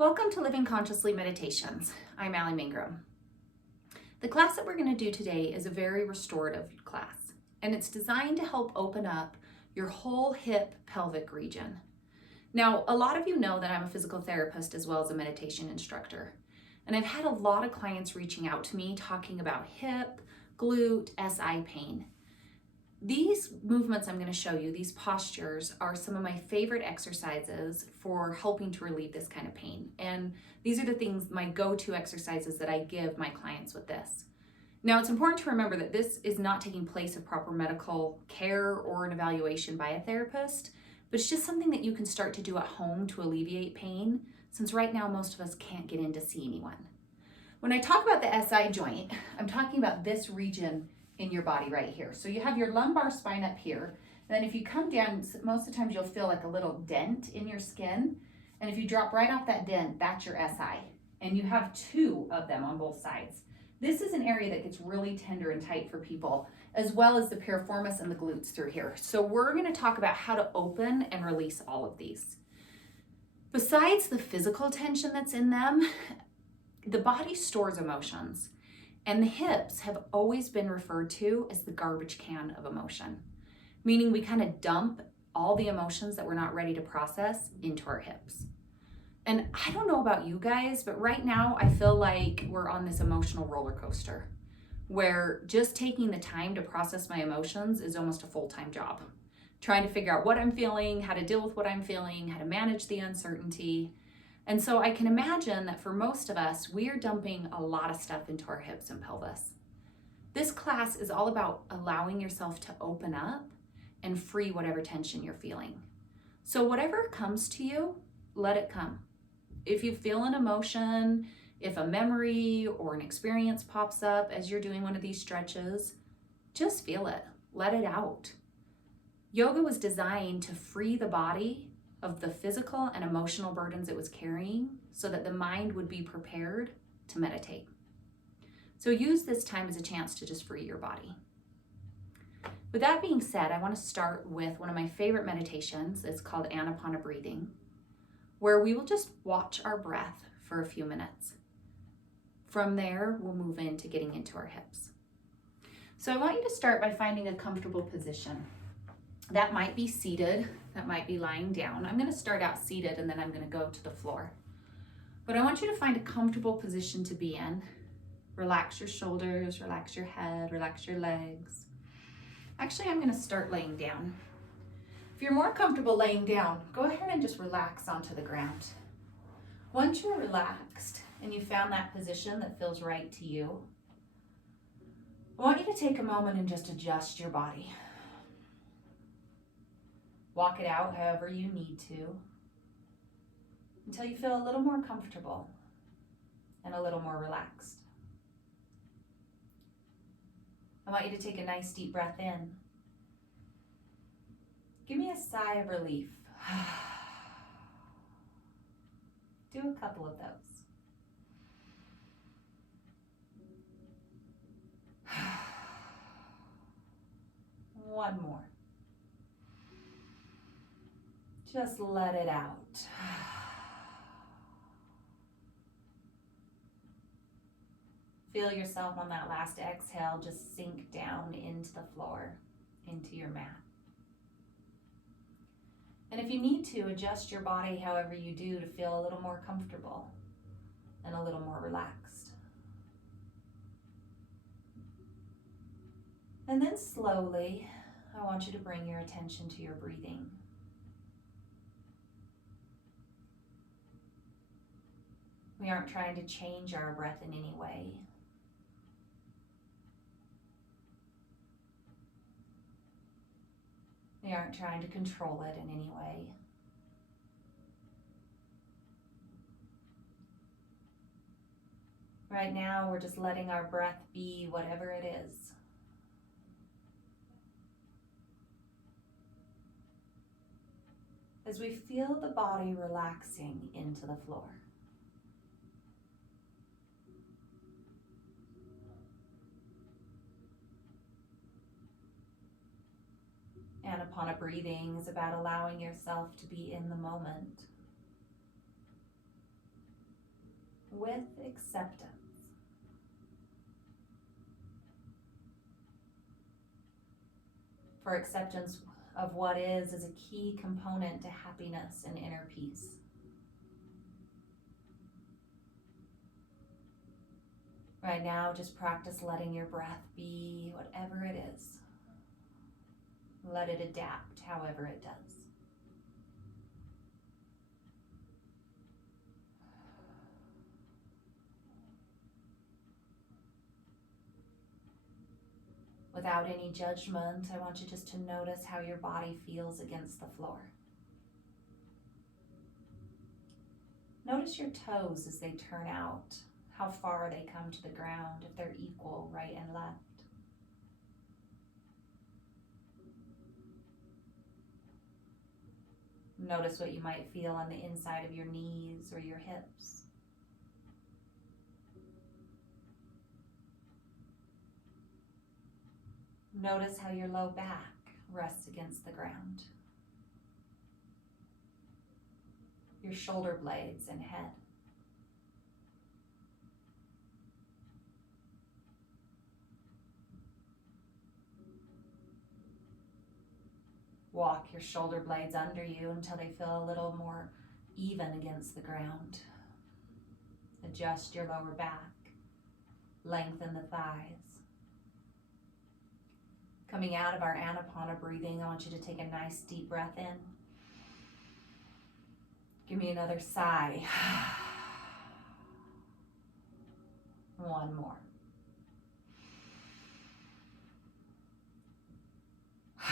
Welcome to Living Consciously Meditations. I'm Allie Mangrum. The class that we're going to do today is a very restorative class, and it's designed to help open up your whole hip pelvic region. Now, a lot of you know that I'm a physical therapist as well as a meditation instructor, and I've had a lot of clients reaching out to me talking about hip, glute, SI pain. These movements I'm going to show you, these postures, are some of my favorite exercises for helping to relieve this kind of pain. And these are the things, my go-to exercises that I give my clients with this. Now, it's important to remember that this is not taking place of proper medical care or an evaluation by a therapist, but it's just something that you can start to do at home to alleviate pain, since right now most of us can't get in to see anyone. When I talk about the SI joint, I'm talking about this region in your body right here. So you have your lumbar spine up here, and then if you come down, most of the times you'll feel like a little dent in your skin, and if you drop right off that dent, that's your SI, and you have two of them on both sides. This is an area that gets really tender and tight for people, as well as the piriformis and the glutes through here. So we're going to talk about how to open and release all of these. Besides the physical tension that's in them, the body stores emotions. And the hips have always been referred to as the garbage can of emotion, meaning we kind of dump all the emotions that we're not ready to process into our hips. And I don't know about you guys, but right now I feel like we're on this emotional roller coaster where just taking the time to process my emotions is almost a full-time job. Trying to figure out what I'm feeling, how to deal with what I'm feeling, how to manage the uncertainty. And so I can imagine that for most of us, we are dumping a lot of stuff into our hips and pelvis. This class is all about allowing yourself to open up and free whatever tension you're feeling. So whatever comes to you, let it come. If you feel an emotion, if a memory or an experience pops up as you're doing one of these stretches, just feel it, let it out. Yoga was designed to free the body of the physical and emotional burdens it was carrying so that the mind would be prepared to meditate. So use this time as a chance to just free your body. With that being said, I want to start with one of my favorite meditations. It's called Anapana breathing, where we will just watch our breath for a few minutes. From there, we'll move into getting into our hips. So I want you to start by finding a comfortable position. That might be seated, that might be lying down. I'm going to start out seated and then I'm going to go to the floor. But I want you to find a comfortable position to be in. Relax your shoulders, relax your head, relax your legs. Actually, I'm going to start laying down. If you're more comfortable laying down, go ahead and just relax onto the ground. Once you're relaxed and you found that position that feels right to you, I want you to take a moment and just adjust your body. Walk it out however you need to until you feel a little more comfortable and a little more relaxed. I want you to take a nice deep breath in. Give me a sigh of relief. Do a couple of those. One more. Just let it out. Feel yourself on that last exhale just sink down into the floor, into your mat. And if you need to, adjust your body however you do to feel a little more comfortable and a little more relaxed. And then slowly, I want you to bring your attention to your breathing. We aren't trying to change our breath in any way. We aren't trying to control it in any way. Right now, we're just letting our breath be whatever it is. As we feel the body relaxing into the floor. Anapana breathing is about allowing yourself to be in the moment. with acceptance. For acceptance of what is a key component to happiness and inner peace. Right now, just practice letting your breath be whatever it is. Let it adapt however it does. Without any judgment, I want you just to notice how your body feels against the floor. Notice your toes as they turn out, how far they come to the ground, if they're equal, right and left. Notice what you might feel on the inside of your knees or your hips. Notice how your low back rests against the ground. Your shoulder blades and head. Walk your shoulder blades under you until they feel a little more even against the ground. Adjust your lower back. Lengthen the thighs. Coming out of our Anapana breathing, I want you to take a nice deep breath in. Give me another sigh. One more. I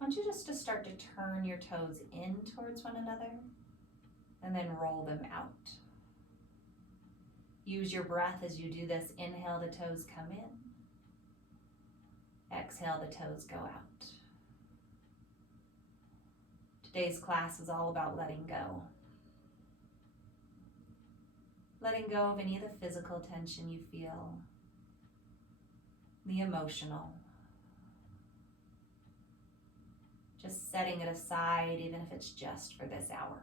want you just to start to turn your toes in towards one another and then roll them out. Use your breath as you do this. Inhale, the toes come in. Exhale, the toes go out. Today's class is all about letting go. Letting go of any of the physical tension you feel, the emotional. Just setting it aside, even if it's just for this hour.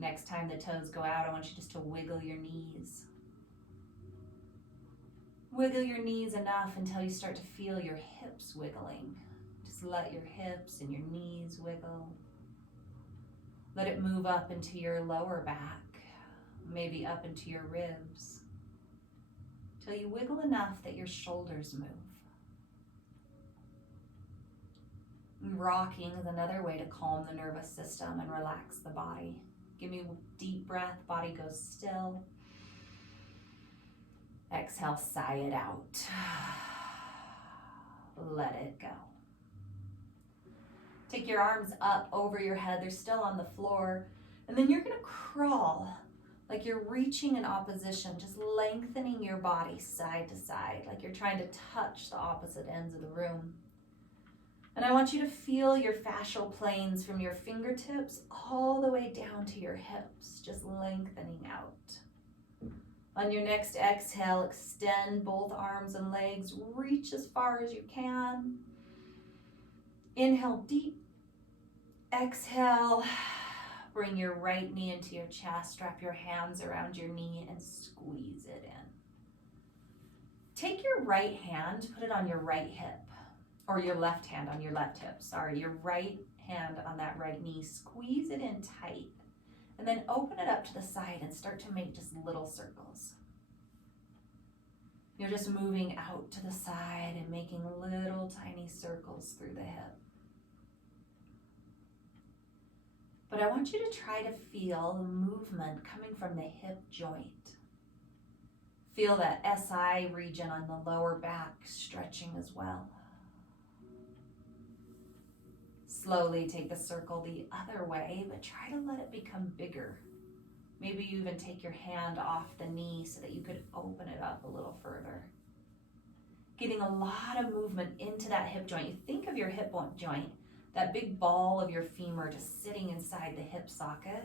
Next time the toes go out, I want you just to wiggle your knees. Wiggle your knees enough until you start to feel your hips wiggling. Just let your hips and your knees wiggle. Let it move up into your lower back, maybe up into your ribs, till you wiggle enough that your shoulders move. Rocking is another way to calm the nervous system and relax the body. Give me a deep breath, body goes still. Exhale, sigh it out. Let it go. Take your arms up over your head, they're still on the floor. And then you're gonna crawl like you're reaching in opposition, just lengthening your body side to side, like you're trying to touch the opposite ends of the room. And I want you to feel your fascial planes from your fingertips all the way down to your hips, just lengthening out. On your next exhale, extend both arms and legs, reach as far as you can. Inhale deep, exhale, bring your right knee into your chest, wrap your hands around your knee and squeeze it in. Take your right hand, put it on your right hip. Or your left hand on your left hip, sorry, your right hand on that right knee, squeeze it in tight, and then open it up to the side and start to make just little circles. You're just moving out to the side and making little tiny circles through the hip. But I want you to try to feel the movement coming from the hip joint. Feel that SI region on the lower back stretching as well. Slowly take the circle the other way, but try to let it become bigger. Maybe you even take your hand off the knee so that you could open it up a little further. Getting a lot of movement into that hip joint. You think of your hip joint, that big ball of your femur just sitting inside the hip socket,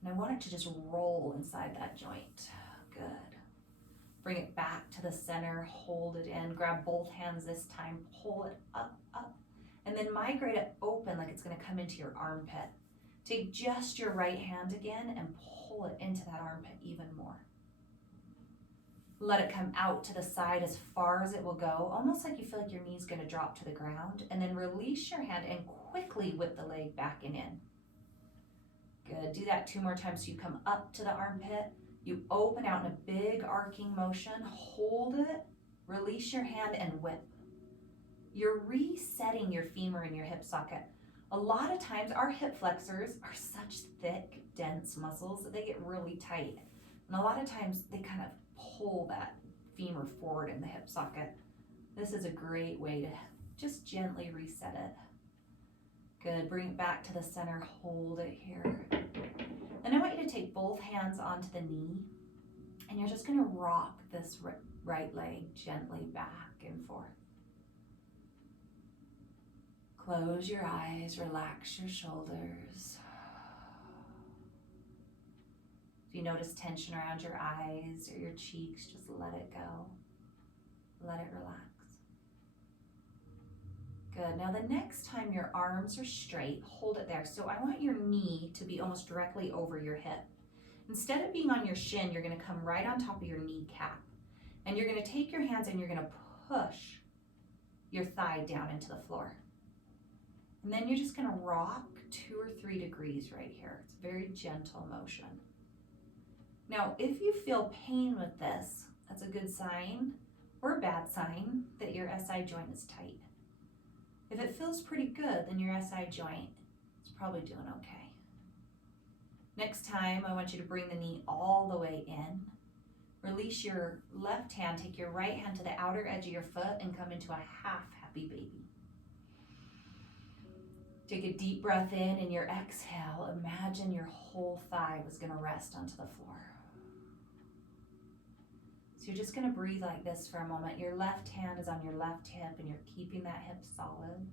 and I want it to just roll inside that joint. Good. Bring it back to the center, hold it in, grab both hands this time, pull it up, up, and then migrate it open like it's gonna come into your armpit. Take just your right hand again and pull it into that armpit even more. Let it come out to the side as far as it will go, almost like you feel like your knee's going to drop to the ground, and then release your hand and quickly whip the leg back and in. Good. Do that 2 more times. So you come up to the armpit, you open out in a big arcing motion, hold it, release your hand and whip. You're resetting your femur in your hip socket. A lot of times our hip flexors are such thick, dense muscles that they get really tight. And a lot of times they kind of pull that femur forward in the hip socket. This is a great way to just gently reset it. Good, bring it back to the center, hold it here. Then I want you to take both hands onto the knee, and you're just gonna rock this right leg gently back and forth. Close your eyes, relax your shoulders. If you notice tension around your eyes or your cheeks, just let it go. Let it relax. Good. Now the next time your arms are straight, hold it there. So I want your knee to be almost directly over your hip. Instead of being on your shin, you're going to come right on top of your kneecap. And you're going to take your hands and you're going to push your thigh down into the floor. And then you're just going to rock 2 or 3 degrees right here. It's a very gentle motion. Now, if you feel pain with this, that's a good sign or a bad sign that your SI joint is tight. If it feels pretty good, then your SI joint is probably doing okay. Next time, I want you to bring the knee all the way in. Release your left hand, take your right hand to the outer edge of your foot and come into a half happy baby. Take a deep breath in, and your exhale, imagine your whole thigh was going to rest onto the floor. So you're just going to breathe like this for a moment. Your left hand is on your left hip, and you're keeping that hip solid.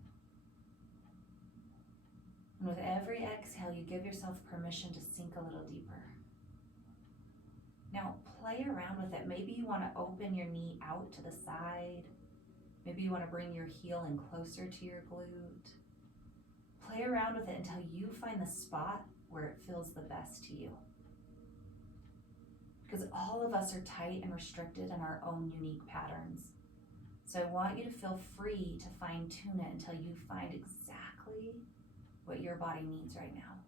And with every exhale, you give yourself permission to sink a little deeper. Now, play around with it. Maybe you want to open your knee out to the side. Maybe you want to bring your heel in closer to your glute. Play around with it until you find the spot where it feels the best to you. Because all of us are tight and restricted in our own unique patterns. So I want you to feel free to fine tune it until you find exactly what your body needs right now.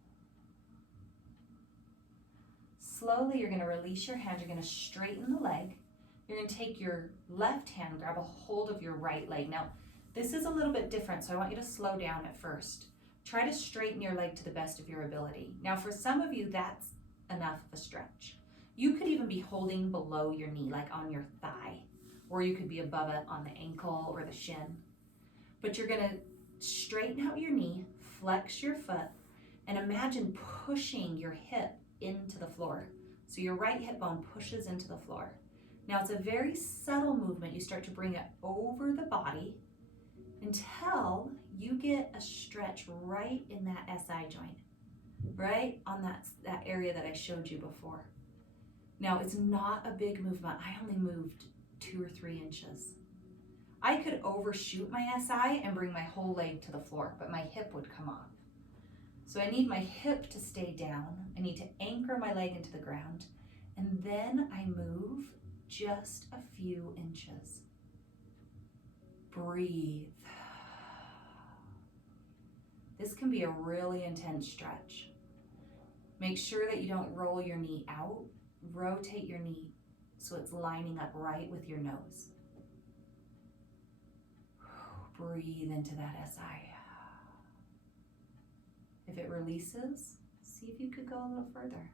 Slowly, you're going to release your hand. You're going to straighten the leg. You're going to take your left hand, grab a hold of your right leg. Now, this is a little bit different, so I want you to slow down at first. Try to straighten your leg to the best of your ability. Now, for some of you, that's enough of a stretch. You could even be holding below your knee, like on your thigh, or you could be above it on the ankle or the shin. But you're going to straighten out your knee, flex your foot, and imagine pushing your hip into the floor. So your right hip bone pushes into the floor. Now, it's a very subtle movement. You start to bring it over the body until you get a stretch right in that SI joint, right on that area that I showed you before. Now, it's not a big movement. I only moved 2 or 3 inches. I could overshoot my SI and bring my whole leg to the floor, but my hip would come off. So I need my hip to stay down. I need to anchor my leg into the ground, and then I move just a few inches. Breathe. This can be a really intense stretch. Make sure that you don't roll your knee out. Rotate your knee so it's lining up right with your nose. Breathe into that SI. If it releases, see if you could go a little further.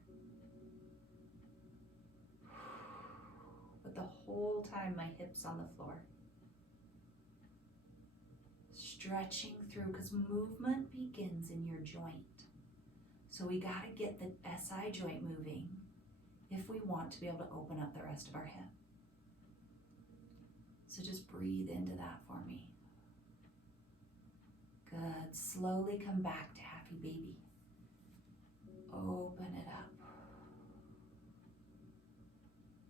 But the whole time my hip's on the floor. Stretching through, because movement begins in your joint. So we got to get the SI joint moving if we want to be able to open up the rest of our hip. So just breathe into that for me. Good. Slowly come back to happy baby. Open it up.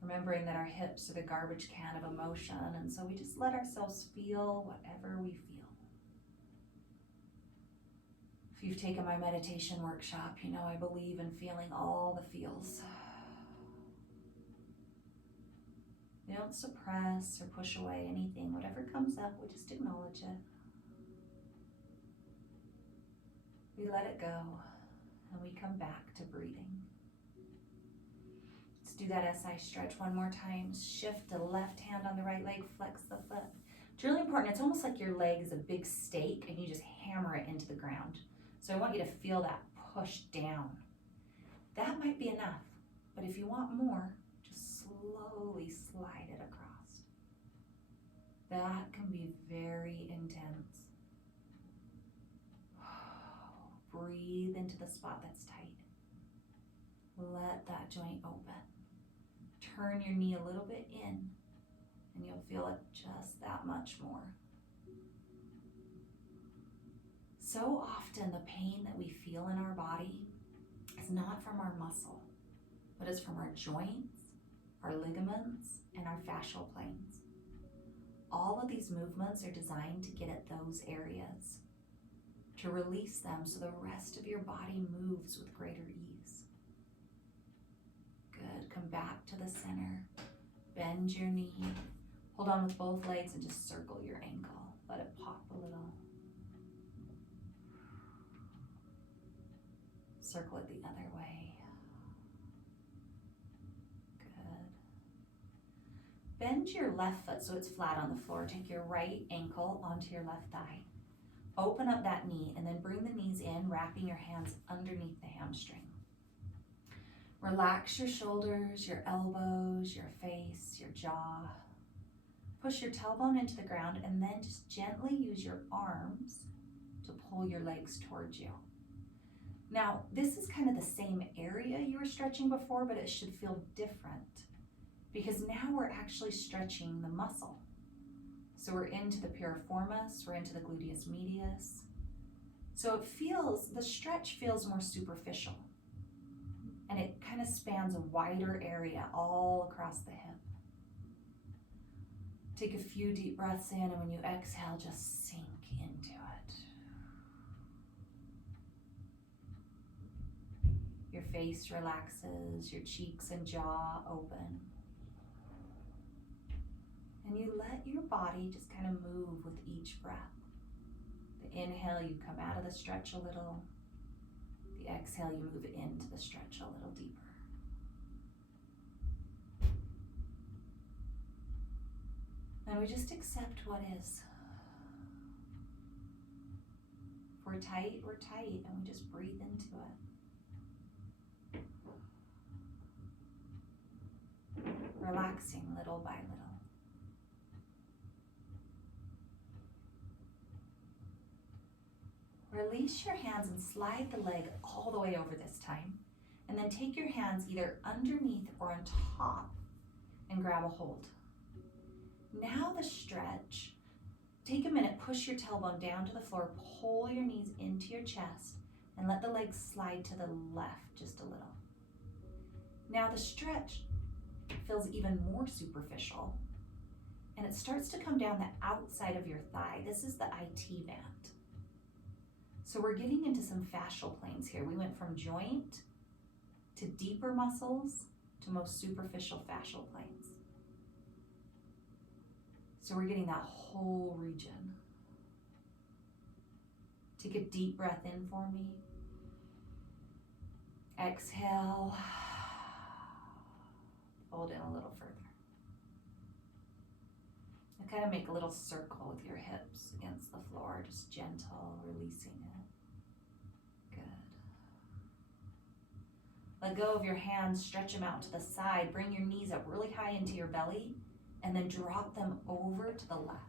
Remembering that our hips are the garbage can of emotion, and so we just let ourselves feel whatever we feel. If you've taken my meditation workshop, you know I believe in feeling all the feels. We don't suppress or push away anything. Whatever comes up, we just acknowledge it. We let it go, and we come back to breathing. Let's do that SI stretch one more time. Shift the left hand on the right leg, flex the foot. It's really important. It's almost like your leg is a big stake, and you just hammer it into the ground. So I want you to feel that push down. That might be enough, but if you want more, just slowly slide it across. That can be very intense. Breathe into the spot that's tight. Let that joint open. Turn your knee a little bit in, and you'll feel it just that much more. So often the pain that we feel in our body is not from our muscle, but it's from our joints, our ligaments, and our fascial planes. All of these movements are designed to get at those areas, to release them so the rest of your body moves with greater ease. Good. Come back to the center. Bend your knee. Hold on with both legs and just circle your ankle. Let it pop a little. Circle it the other way. Good. Bend your left foot so it's flat on the floor. Take your right ankle onto your left thigh. Open up that knee and then bring the knees in, wrapping your hands underneath the hamstring. Relax your shoulders, your elbows, your face, your jaw. Push your tailbone into the ground and then just gently use your arms to pull your legs towards you. Now, this is kind of the same area you were stretching before, but it should feel different because now we're actually stretching the muscle. So we're into the piriformis, we're into the gluteus medius. So the stretch feels more superficial, and it kind of spans a wider area all across the hip. Take a few deep breaths in, and when you exhale, just sink into it. Your face relaxes, your cheeks and jaw open. And you let your body just kind of move with each breath. The inhale, you come out of the stretch a little. The exhale, you move into the stretch a little deeper. And we just accept what is. If we're tight, and we just breathe into it. Relaxing little by little. Release your hands and slide the leg all the way over this time. And then take your hands either underneath or on top and grab a hold. Now the stretch. Take a minute, push your tailbone down to the floor, pull your knees into your chest, and let the legs slide to the left just a little. Now the stretch feels even more superficial, and it starts to come down the outside of your thigh. This is the IT band. So we're getting into some fascial planes here. We went from joint to deeper muscles to most superficial fascial planes. So we're getting that whole region. Take a deep breath in for me. Exhale. Hold in a little further. And kind of make a little circle with your hips against the floor, just gentle, releasing it. Let go of your hands, stretch them out to the side, bring your knees up really high into your belly, and then drop them over to the left.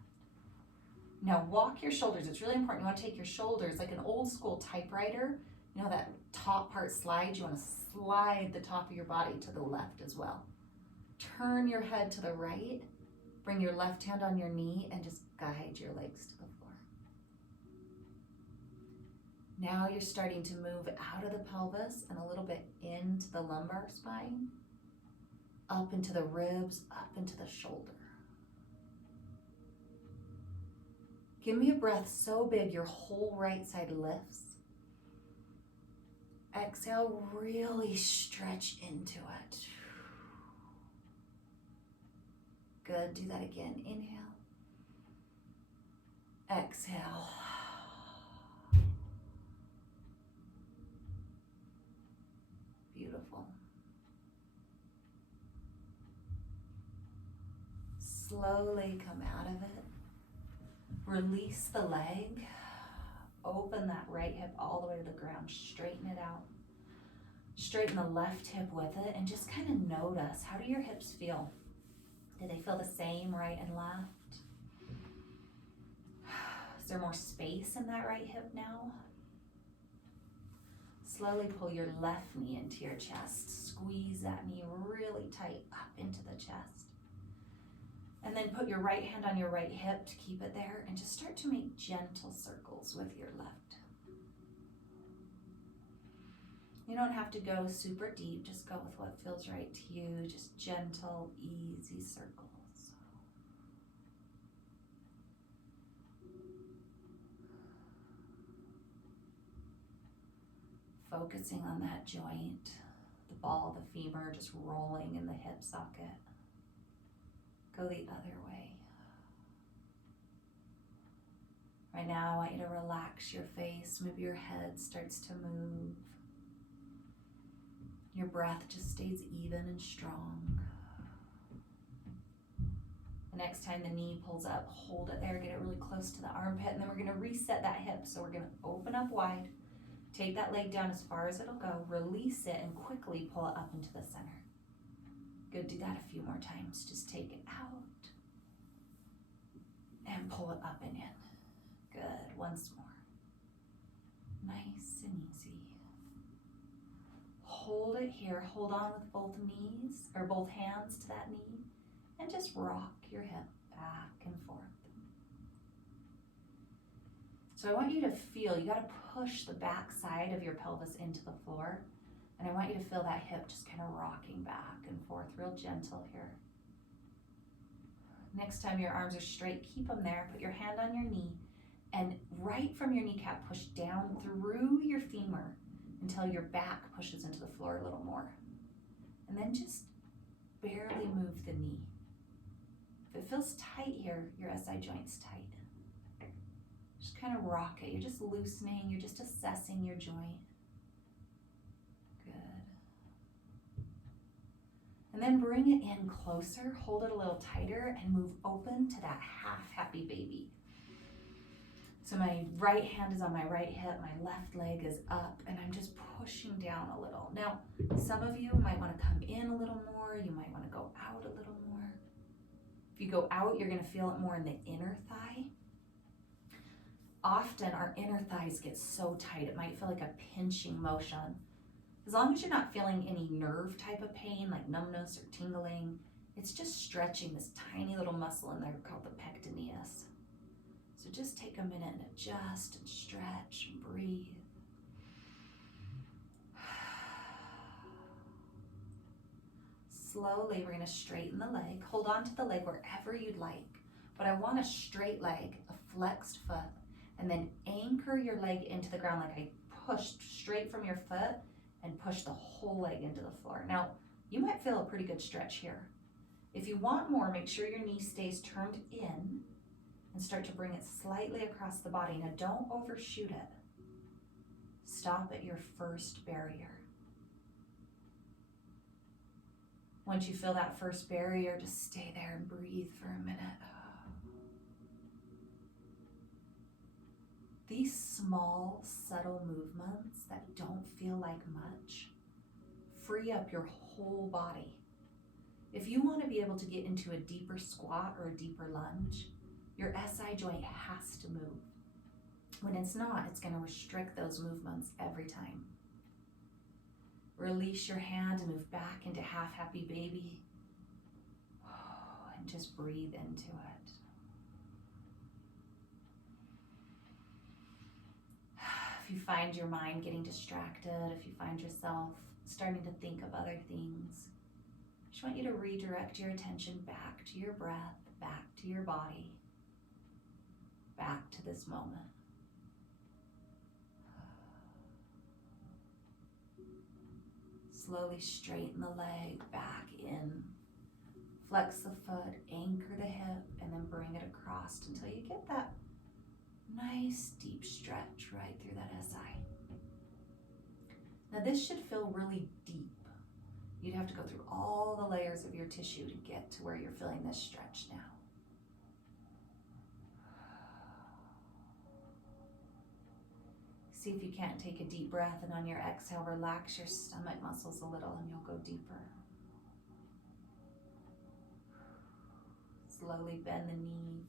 Now walk your shoulders. It's really important. You want to take your shoulders like an old school typewriter. You know that top part slides? You want to slide the top of your body to the left as well. Turn your head to the right, bring your left hand on your knee, and just guide your legs to the floor. Now you're starting to move out of the pelvis and a little bit into the lumbar spine, up into the ribs, up into the shoulder. Give me a breath so big your whole right side lifts. Exhale, really stretch into it. Good, do that again. Inhale. Exhale. Beautiful. Slowly come out of it. Release the leg. Open that right hip all the way to the ground. Straighten it out. Straighten the left hip with it and just kind of notice, how do your hips feel? Do they feel the same right and left? Is there more space in that right hip now? Slowly pull your left knee into your chest. Squeeze that knee really tight up into the chest. And then put your right hand on your right hip to keep it there and just start to make gentle circles with your left. You don't have to go super deep, just go with what feels right to you. Just gentle, easy circles. Focusing on that joint, the ball of the femur just rolling in the hip socket. Go the other way. Right now, I want you to relax your face. Maybe your head starts to move. Your breath just stays even and strong. The next time the knee pulls up, hold it there, get it really close to the armpit, and then we're gonna reset that hip. So we're gonna open up wide, take that leg down as far as it'll go, release it, and quickly pull it up into the center. Good, do that a few more times. Just take it out and pull it up and in. Good, once more. Nice and easy. Hold it here, hold on with both knees, or both hands to that knee, and just rock your hip back and forth. So I want you to feel, you gotta push the back side of your pelvis into the floor, and I want you to feel that hip just kind of rocking back and forth, real gentle here. Next time your arms are straight, keep them there, put your hand on your knee, and right from your kneecap, push down through your femur until your back pushes into the floor a little more. And then just barely move the knee. If it feels tight here, your SI joint's tight. Just kind of rock it. You're just loosening, you're just assessing your joint. Good. And then bring it in closer, hold it a little tighter, and move open to that half happy baby. So my right hand is on my right hip, my left leg is up, and I'm just pushing down a little. Now, some of you might want to come in a little more, you might want to go out a little more. If you go out, you're going to feel it more in the inner thigh. Often our inner thighs get so tight, it might feel like a pinching motion. As long as you're not feeling any nerve type of pain, like numbness or tingling, it's just stretching this tiny little muscle in there called the pectineus. So just take a minute and adjust and stretch and breathe. Slowly, we're gonna straighten the leg. Hold on to the leg wherever you'd like. But I want a straight leg, a flexed foot, and then anchor your leg into the ground like I pushed straight from your foot and push the whole leg into the floor. Now, you might feel a pretty good stretch here. If you want more, make sure your knee stays turned in and start to bring it slightly across the body. Now, don't overshoot it. Stop at your first barrier. Once you feel that first barrier, just stay there and breathe for a minute. These small, subtle movements that don't feel like much free up your whole body. If you want to be able to get into a deeper squat or a deeper lunge, your SI joint has to move. When it's not, it's going to restrict those movements every time. Release your hand and move back into half happy baby. And just breathe into it. If you find your mind getting distracted, if you find yourself starting to think of other things, I just want you to redirect your attention back to your breath, back to your body, back to this moment. Slowly straighten the leg back in. Flex the foot, anchor the hip, and then bring it across until you get that nice deep stretch right through that SI. Now this should feel really deep. You'd have to go through all the layers of your tissue to get to where you're feeling this stretch now. See if you can't take a deep breath, and on your exhale, relax your stomach muscles a little and you'll go deeper. Slowly bend the knee,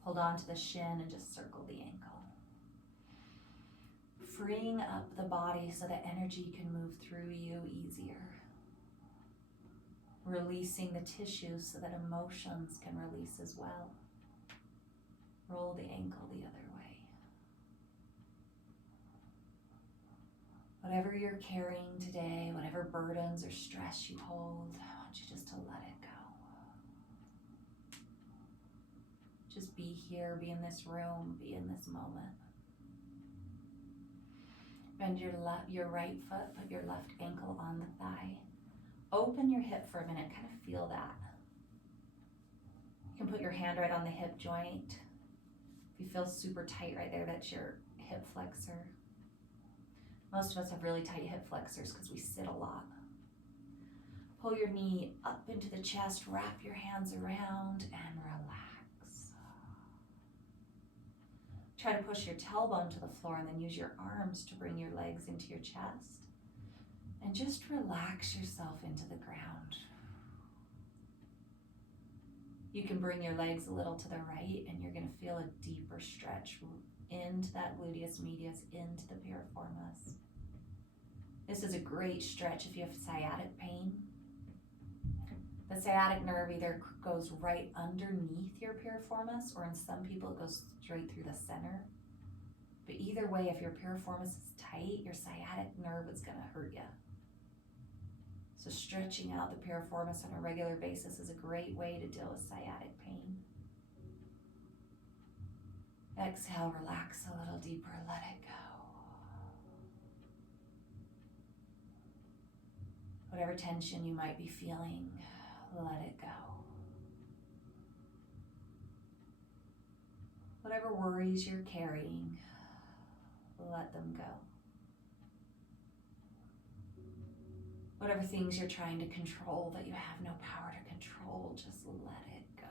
hold on to the shin and just circle the ankle. Freeing up the body so that energy can move through you easier. Releasing the tissue so that emotions can release as well. Roll the ankle the other way. Whatever you're carrying today, whatever burdens or stress you hold, I want you just to let it go. Just be here, be in this room, be in this moment. Bend your right foot, put your left ankle on the thigh. Open your hip for a minute, kind of feel that. You can put your hand right on the hip joint. If you feel super tight right there, that's your hip flexor. Most of us have really tight hip flexors because we sit a lot. Pull your knee up into the chest, wrap your hands around, and relax. Try to push your tailbone to the floor and then use your arms to bring your legs into your chest. And just relax yourself into the ground. You can bring your legs a little to the right and you're going to feel a deeper stretch into that gluteus medius, into the piriformis. This is a great stretch if you have sciatic pain. The sciatic nerve either goes right underneath your piriformis, or in some people it goes straight through the center. But either way, if your piriformis is tight, your sciatic nerve is going to hurt you. So stretching out the piriformis on a regular basis is a great way to deal with sciatic pain. Exhale, relax a little deeper, let it go. Whatever tension you might be feeling, let it go. Whatever worries you're carrying, let them go. Whatever things you're trying to control that you have no power to control, just let it go.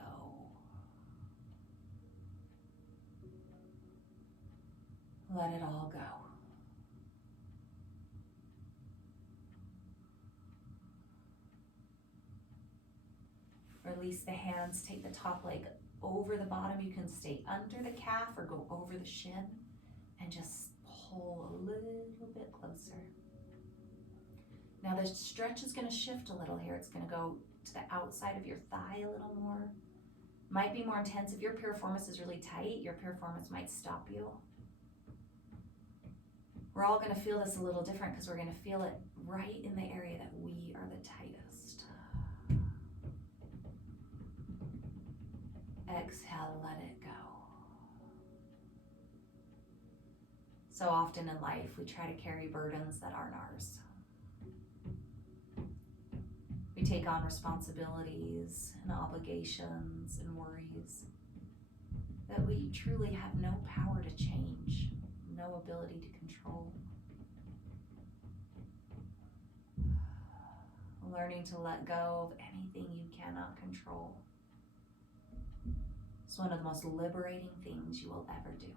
Let it all go. Release the hands, take the top leg over the bottom. You can stay under the calf or go over the shin and just pull a little bit closer. Now the stretch is going to shift a little here. It's going to go to the outside of your thigh a little more. Might be more intense. If your piriformis is really tight, your piriformis might stop you. We're all going to feel this a little different because we're going to feel it right in the area that we are the tightest. Exhale, let it go. So often in life, we try to carry burdens that aren't ours. We take on responsibilities and obligations and worries that we truly have no power to change, no ability to control. Learning to let go of anything you cannot control. It's one of the most liberating things you will ever do.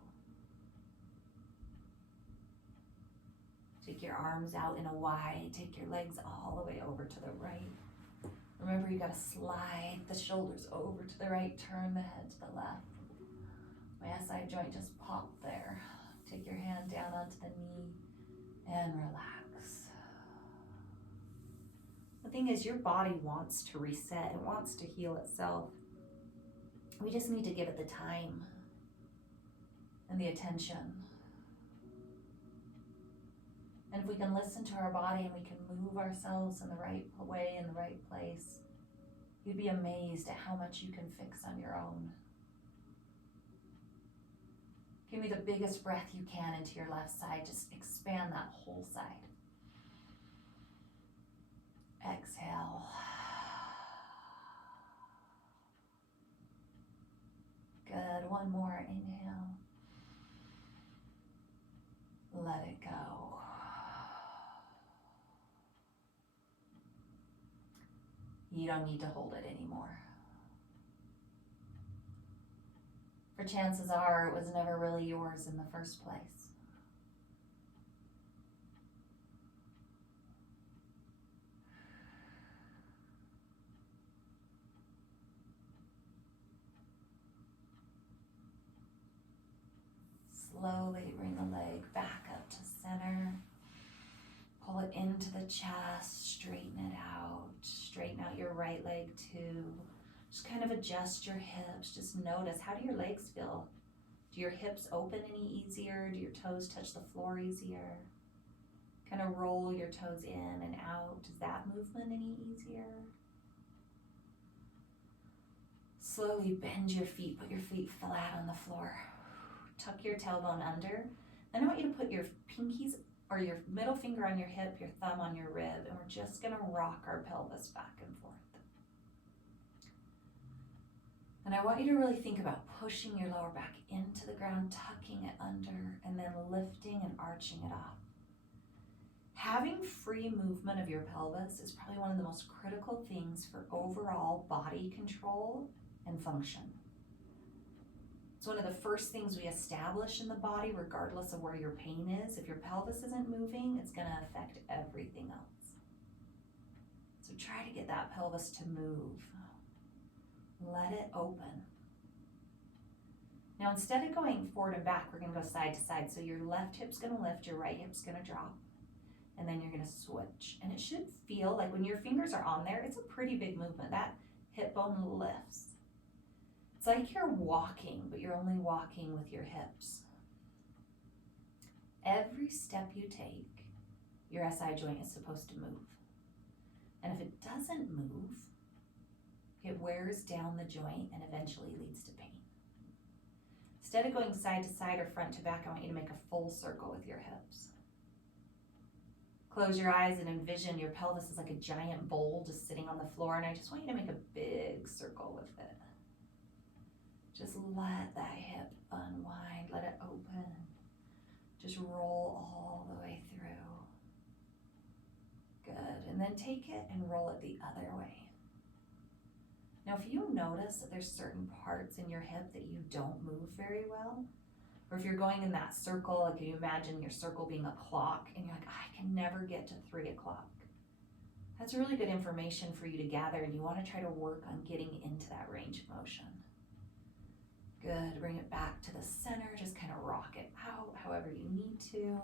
Take your arms out in a Y, take your legs all the way over to the right. Remember, you gotta slide the shoulders over to the right, turn the head to the left. My SI joint just popped there. Take your hand down onto the knee and relax. The thing is, your body wants to reset, it wants to heal itself. We just need to give it the time and the attention. And if we can listen to our body and we can move ourselves in the right way, in the right place, you'd be amazed at how much you can fix on your own. Give me the biggest breath you can into your left side. Just expand that whole side. Exhale. Good. One more. Inhale. Let it go. You don't need to hold it anymore. For chances are it was never really yours in the first place. Slowly bring the leg back up to center. Pull it into the chest, straighten it out. Straighten out your right leg too. Just kind of adjust your hips. Just notice, how do your legs feel? Do your hips open any easier? Do your toes touch the floor easier? Kind of roll your toes in and out. Is that movement any easier? Slowly bend your feet. Put your feet flat on the floor. Tuck your tailbone under. Then I want you to put your pinkies or your middle finger on your hip, your thumb on your rib, and we're just gonna rock our pelvis back and forth. And I want you to really think about pushing your lower back into the ground, tucking it under, and then lifting and arching it up. Having free movement of your pelvis is probably one of the most critical things for overall body control and function. It's one of the first things we establish in the body, regardless of where your pain is. If your pelvis isn't moving, it's going to affect everything else. So try to get that pelvis to move. Let it open. Now, instead of going forward and back, we're going to go side to side. So your left hip's going to lift, your right hip's going to drop, and then you're going to switch. And it should feel like when your fingers are on there, it's a pretty big movement. That hip bone lifts. It's like you're walking, but you're only walking with your hips. Every step you take, your SI joint is supposed to move. And if it doesn't move, it wears down the joint and eventually leads to pain. Instead of going side to side or front to back, I want you to make a full circle with your hips. Close your eyes and envision your pelvis is like a giant bowl just sitting on the floor, and I just want you to make a big circle with it. Just let that hip unwind, let it open. Just roll all the way through. Good, and then take it and roll it the other way. Now, if you notice that there's certain parts in your hip that you don't move very well, or if you're going in that circle, like you imagine your circle being a clock, and you're like, I can never get to 3 o'clock. That's really good information for you to gather, and you want to try to work on getting into that range of motion. Good, bring it back to the center, just kind of rock it out however you need to.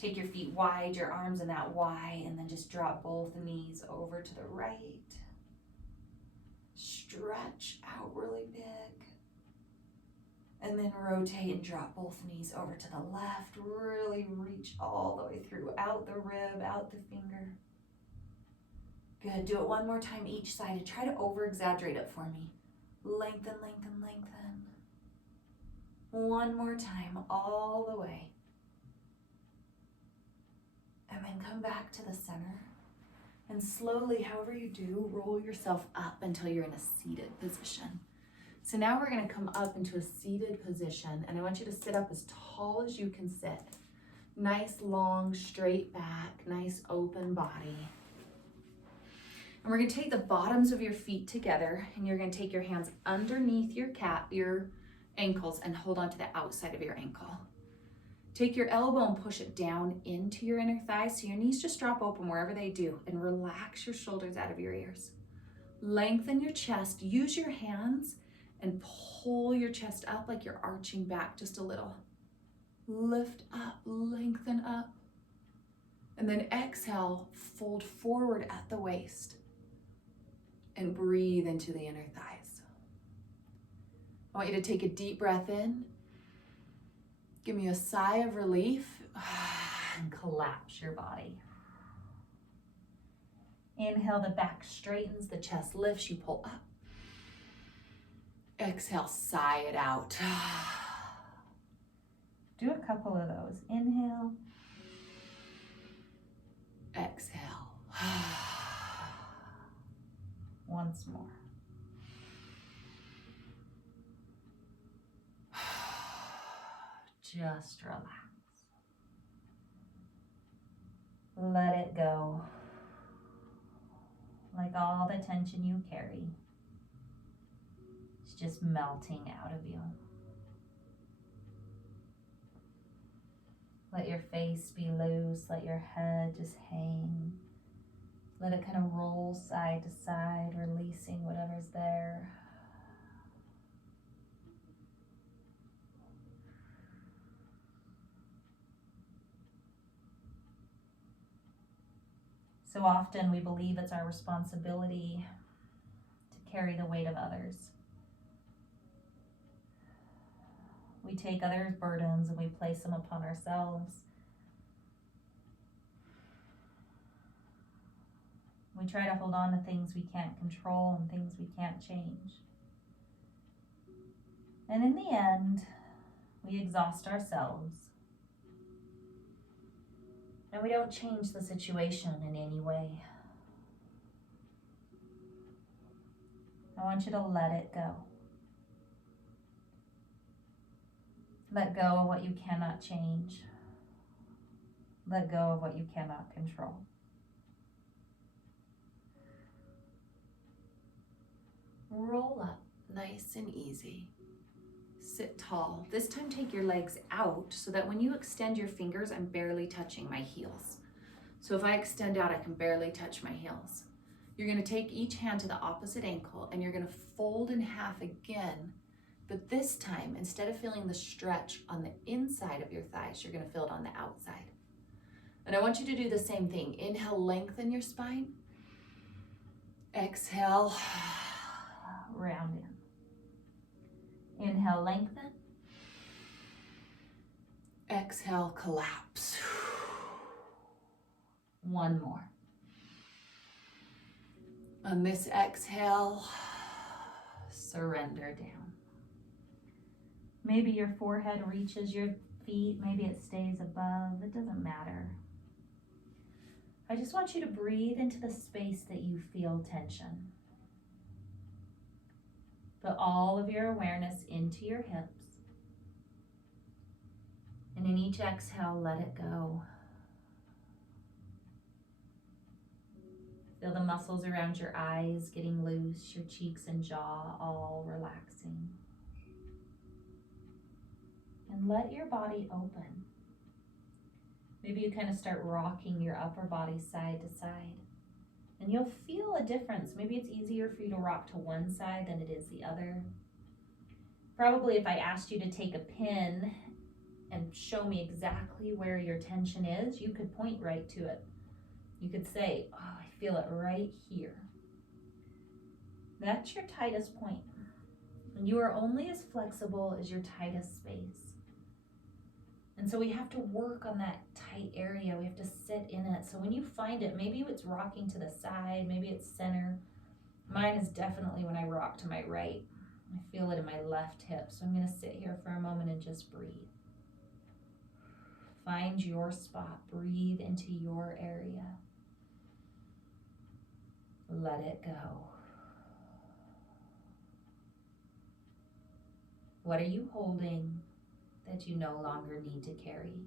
Take your feet wide, your arms in that Y, and then just drop both knees over to the right. Stretch out really big. And then rotate and drop both knees over to the left. Really reach all the way through, out the rib, out the finger. Good, do it one more time each side and try to over-exaggerate it for me. Lengthen, lengthen, lengthen. One more time, all the way. And then come back to the center. And slowly, however you do, roll yourself up until you're in a seated position. So now we're going to come up into a seated position, and I want you to sit up as tall as you can sit. Nice, long, straight back, nice open body. And we're going to take the bottoms of your feet together, and you're going to take your hands underneath your ankles and hold on to the outside of your ankle. Take your elbow and push it down into your inner thigh so your knees just drop open wherever they do, and relax your shoulders out of your ears. Lengthen your chest. Use your hands and pull your chest up like you're arching back just a little. Lift up, lengthen up. And then exhale, fold forward at the waist and breathe into the inner thighs. I want you to take a deep breath in. Give me a sigh of relief and collapse your body. Inhale, the back straightens, the chest lifts, you pull up. Exhale, sigh it out. Do a couple of those. Inhale. Exhale. Once more. Just relax. Let it go. Like all the tension you carry is just melting out of you. Let your face be loose. Let your head just hang. Let it kind of roll side to side, releasing whatever's there. So often we believe it's our responsibility to carry the weight of others. We take others' burdens and we place them upon ourselves. We try to hold on to things we can't control and things we can't change. And in the end, we exhaust ourselves. And we don't change the situation in any way. I want you to let it go. Let go of what you cannot change. Let go of what you cannot control. Roll up nice and easy. Sit tall. This time take your legs out so that when you extend your fingers, I'm barely touching my heels. So if I extend out, I can barely touch my heels. You're going to take each hand to the opposite ankle and you're going to fold in half again. But this time, instead of feeling the stretch on the inside of your thighs, you're going to feel it on the outside. And I want you to do the same thing. Inhale, lengthen your spine. Exhale, round in. Inhale, lengthen. Exhale, collapse. One more. On this exhale, surrender down. Maybe your forehead reaches your feet, maybe it stays above, it doesn't matter. I just want you to breathe into the space that you feel tension. Put all of your awareness into your hips. And in each exhale, let it go. Feel the muscles around your eyes getting loose, your cheeks and jaw all relaxing. And let your body open. Maybe you kind of start rocking your upper body side to side. And you'll feel a difference. Maybe it's easier for you to rock to one side than it is the other. Probably if I asked you to take a pin and show me exactly where your tension is, you could point right to it. You could say, oh, I feel it right here. That's your tightest point. And you are only as flexible as your tightest space. And so we have to work on that tight area. We have to sit in it. So when you find it, maybe it's rocking to the side, maybe it's center. Mine is definitely when I rock to my right. I feel it in my left hip. So I'm going to sit here for a moment and just breathe. Find your spot. Breathe into your area. Let it go. What are you holding that you no longer need to carry?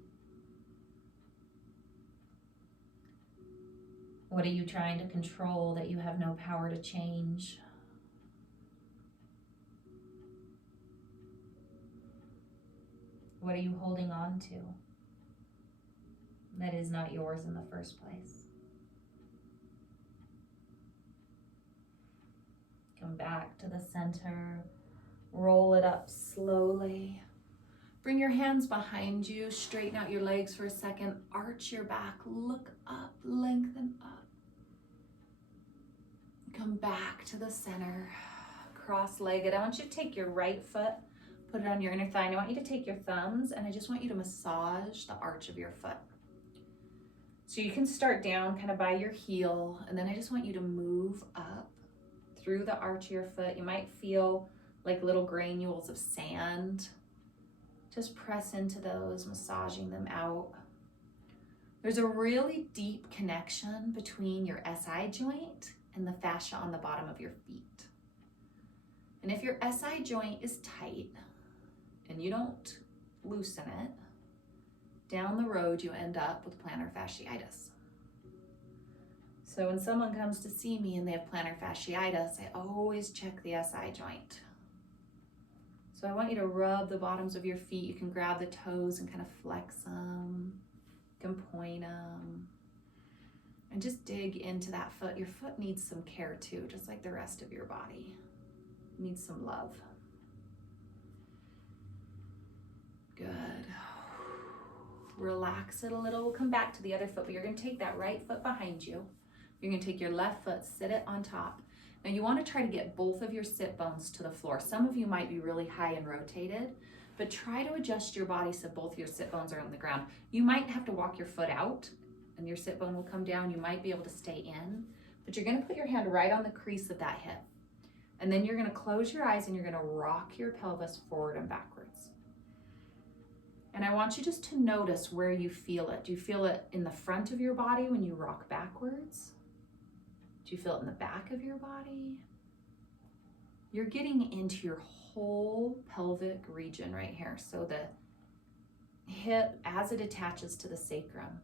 What are you trying to control that you have no power to change? What are you holding on to that is not yours in the first place? Come back to the center. Roll it up slowly. Bring your hands behind you. Straighten out your legs for a second. Arch your back. Look up. Lengthen up. Come back to the center. Cross-legged. I want you to take your right foot, put it on your inner thigh. And I want you to take your thumbs and I just want you to massage the arch of your foot. So you can start down kind of by your heel, and then I just want you to move up through the arch of your foot. You might feel like little granules of sand. Just press into those, massaging them out. There's a really deep connection between your SI joint and the fascia on the bottom of your feet. And if your SI joint is tight and you don't loosen it, down the road you end up with plantar fasciitis. So when someone comes to see me and they have plantar fasciitis, I always check the SI joint. So I want you to rub the bottoms of your feet. You can grab the toes and kind of flex them. You can point them. And just dig into that foot. Your foot needs some care too, just like the rest of your body. It needs some love. Good. Relax it a little. We'll come back to the other foot, but you're going to take that right foot behind you. You're going to take your left foot, sit it on top. Now you want to try to get both of your sit bones to the floor. Some of you might be really high and rotated, but try to adjust your body so both your sit bones are on the ground. You might have to walk your foot out and your sit bone will come down. You might be able to stay in, but you're going to put your hand right on the crease of that hip. And then you're going to close your eyes and you're going to rock your pelvis forward and backwards. And I want you just to notice where you feel it. Do you feel it in the front of your body when you rock backwards? Do you feel it in the back of your body? You're getting into your whole pelvic region right here. So the hip as it attaches to the sacrum.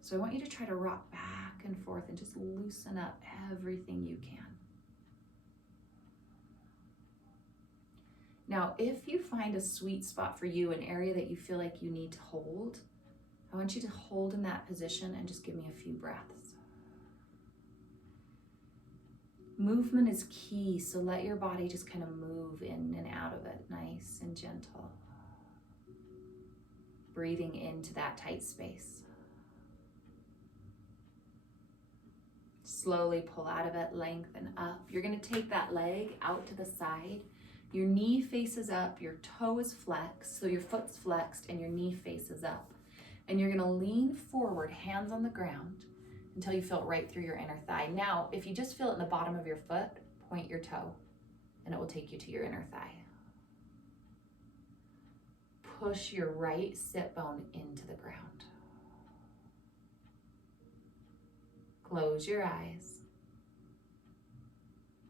So I want you to try to rock back and forth and just loosen up everything you can. Now, if you find a sweet spot for you, an area that you feel like you need to hold, I want you to hold in that position and just give me a few breaths. Movement is key, so let your body just kind of move in and out of it, nice and gentle. Breathing into that tight space. Slowly pull out of it, lengthen up. You're going to take that leg out to the side. Your knee faces up, your toe is flexed, so your foot's flexed and your knee faces up. And you're going to lean forward, hands on the ground, until you feel it right through your inner thigh. Now, if you just feel it in the bottom of your foot, point your toe, and it will take you to your inner thigh. Push your right sit bone into the ground. Close your eyes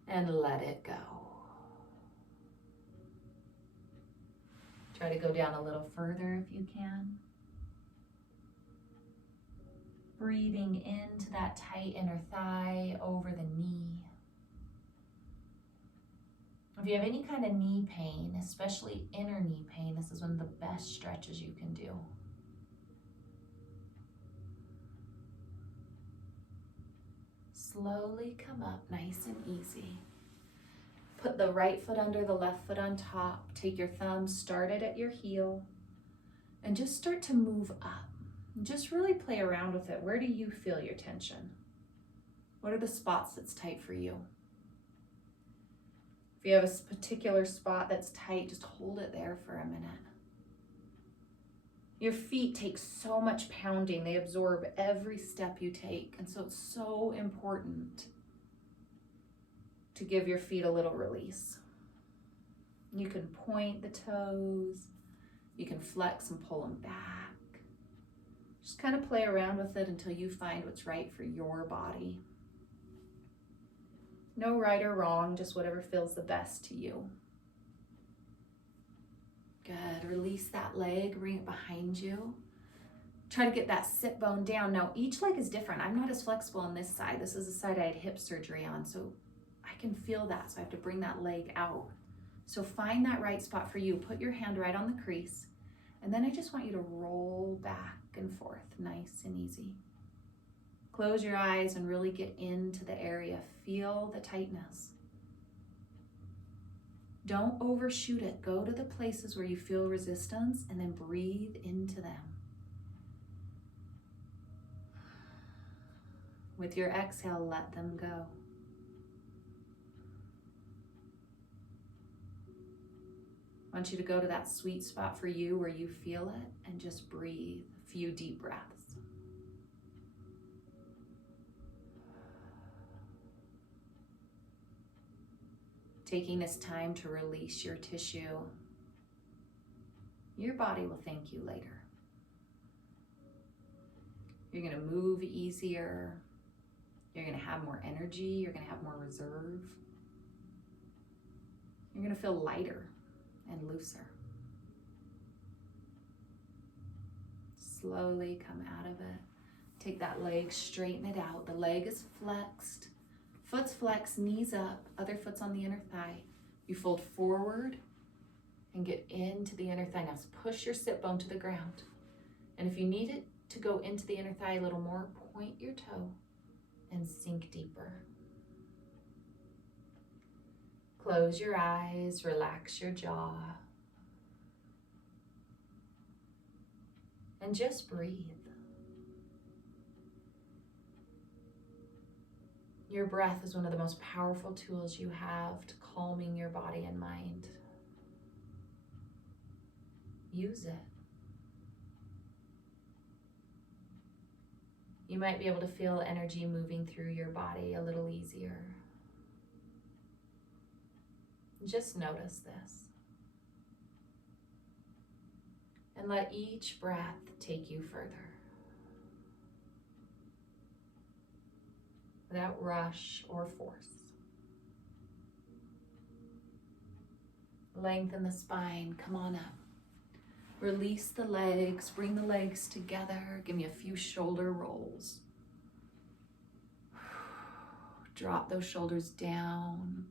and let it go. Try to go down a little further if you can. Breathing into that tight inner thigh, over the knee. If you have any kind of knee pain, especially inner knee pain, this is one of the best stretches you can do. Slowly come up, nice and easy. Put the right foot under the left foot on top. Take your thumb, start it at your heel, and just start to move up. Just really play around with it. Where do you feel your tension? What are the spots that's tight for you? If you have a particular spot that's tight, just hold it there for a minute. Your feet take so much pounding. They absorb every step you take. And so it's so important to give your feet a little release. You can point the toes. You can flex and pull them back. Just kind of play around with it until you find what's right for your body. No right or wrong, just whatever feels the best to you. Good, release that leg, bring it behind you. Try to get that sit bone down. Now, each leg is different. I'm not as flexible on this side. This is the side I had hip surgery on, so I can feel that, so I have to bring that leg out. So find that right spot for you. Put your hand right on the crease, and then I just want you to roll back and forth, nice and easy. Close your eyes and really get into the area. Feel the tightness. Don't overshoot it. Go to the places where you feel resistance and then breathe into them. With your exhale, let them go. I want you to go to that sweet spot for you where you feel it and just breathe a few deep breaths. Taking this time to release your tissue, your body will thank you later. You're going to move easier. You're going to have more energy. You're going to have more reserve. You're going to feel lighter and looser. Slowly come out of it. Take that leg, straighten it out. The leg is flexed. Foot's flexed, knees up, other foot's on the inner thigh. You fold forward and get into the inner thigh. Now push your sit bone to the ground. And if you need it to go into the inner thigh a little more, point your toe and sink deeper. Close your eyes, relax your jaw. And just breathe. Your breath is one of the most powerful tools you have to calming your body and mind. Use it. You might be able to feel energy moving through your body a little easier. Just notice this. And let each breath take you further. Without rush or force. Lengthen the spine, come on up. Release the legs, bring the legs together. Give me a few shoulder rolls. Drop those shoulders down.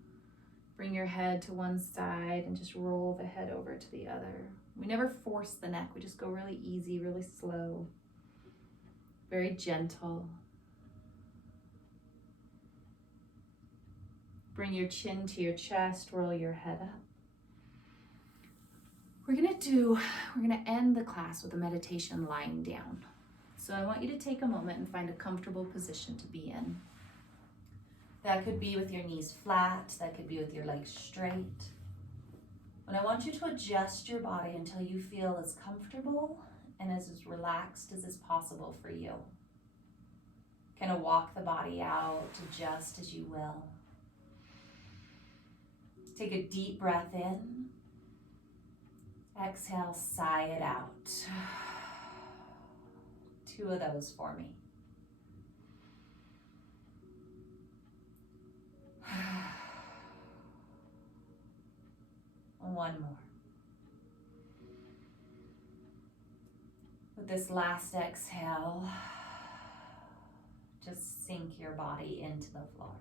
Bring your head to one side and just roll the head over to the other. We never force the neck, we just go really easy, really slow. Very gentle. Bring your chin to your chest, roll your head up. We're gonna end the class with a meditation lying down. So I want you to take a moment and find a comfortable position to be in. That could be with your knees flat, that could be with your legs straight. But I want you to adjust your body until you feel as comfortable and as relaxed as is possible for you. Kind of walk the body out, adjust as you will. Take a deep breath in. Exhale, sigh it out. 2 of those for me. One more. With this last exhale, just sink your body into the floor.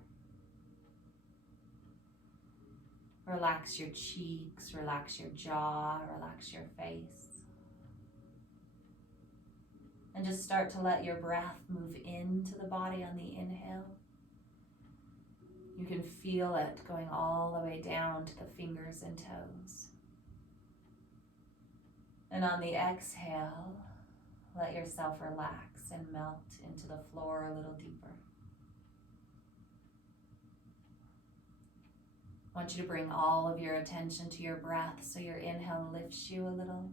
Relax your cheeks, relax your jaw, relax your face. And just start to let your breath move into the body on the inhale. You can feel it going all the way down to the fingers and toes. And on the exhale, let yourself relax and melt into the floor a little deeper. I want you to bring all of your attention to your breath so your inhale lifts you a little.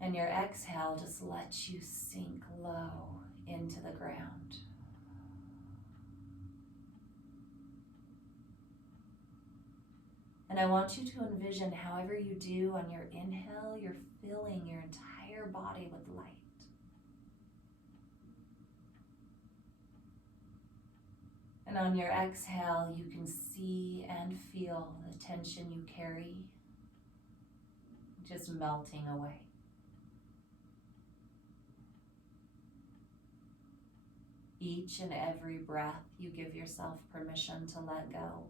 And your exhale just lets you sink low into the ground. And I want you to envision however you do on your inhale, you're filling your entire body with light. And on your exhale, you can see and feel the tension you carry just melting away. Each and every breath, you give yourself permission to let go.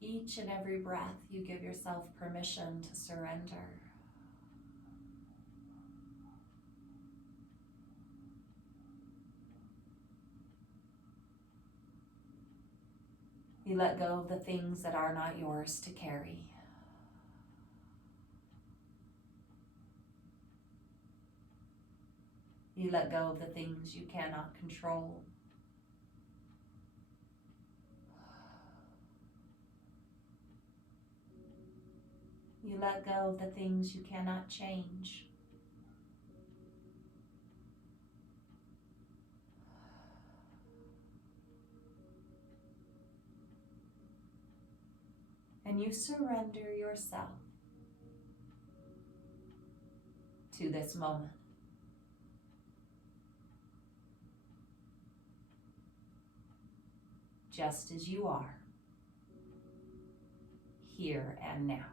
Each and every breath, you give yourself permission to surrender. You let go of the things that are not yours to carry. You let go of the things you cannot control. You let go of the things you cannot change. when you surrender yourself to this moment. Just as you are, here and now.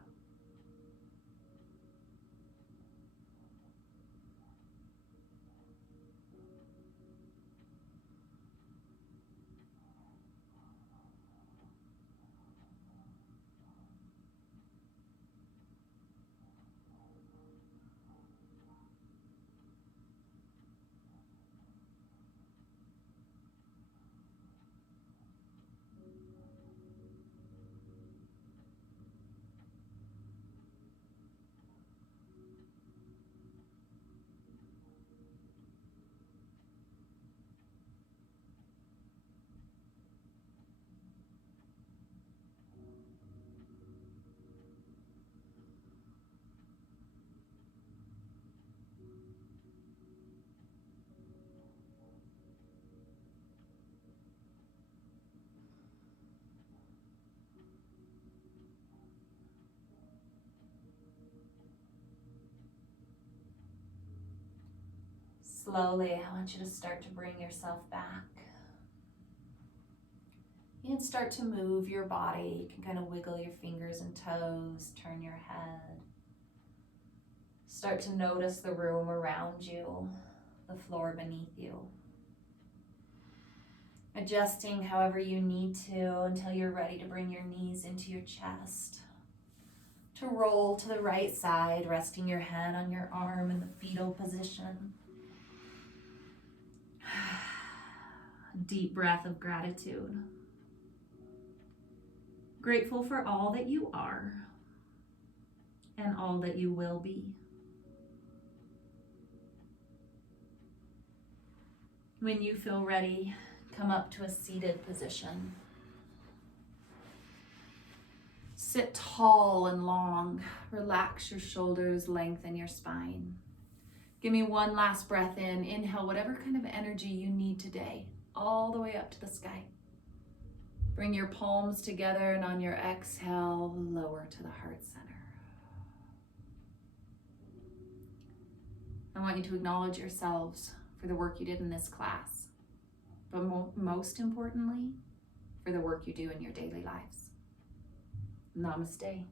Slowly, I want you to start to bring yourself back. You can start to move your body. You can kind of wiggle your fingers and toes, turn your head. Start to notice the room around you, the floor beneath you. Adjusting however you need to until you're ready to bring your knees into your chest. To roll to the right side, resting your head on your arm in the fetal position. Deep breath of gratitude. Grateful for all that you are and all that you will be. When you feel ready, come up to a seated position. Sit tall and long. Relax your shoulders, lengthen your spine. Give me one last breath in. Inhale whatever kind of energy you need today, all the way up to the sky. Bring your palms together, and on your exhale, lower to the heart center. I want you to acknowledge yourselves for the work you did in this class, but most importantly, for the work you do in your daily lives. Namaste.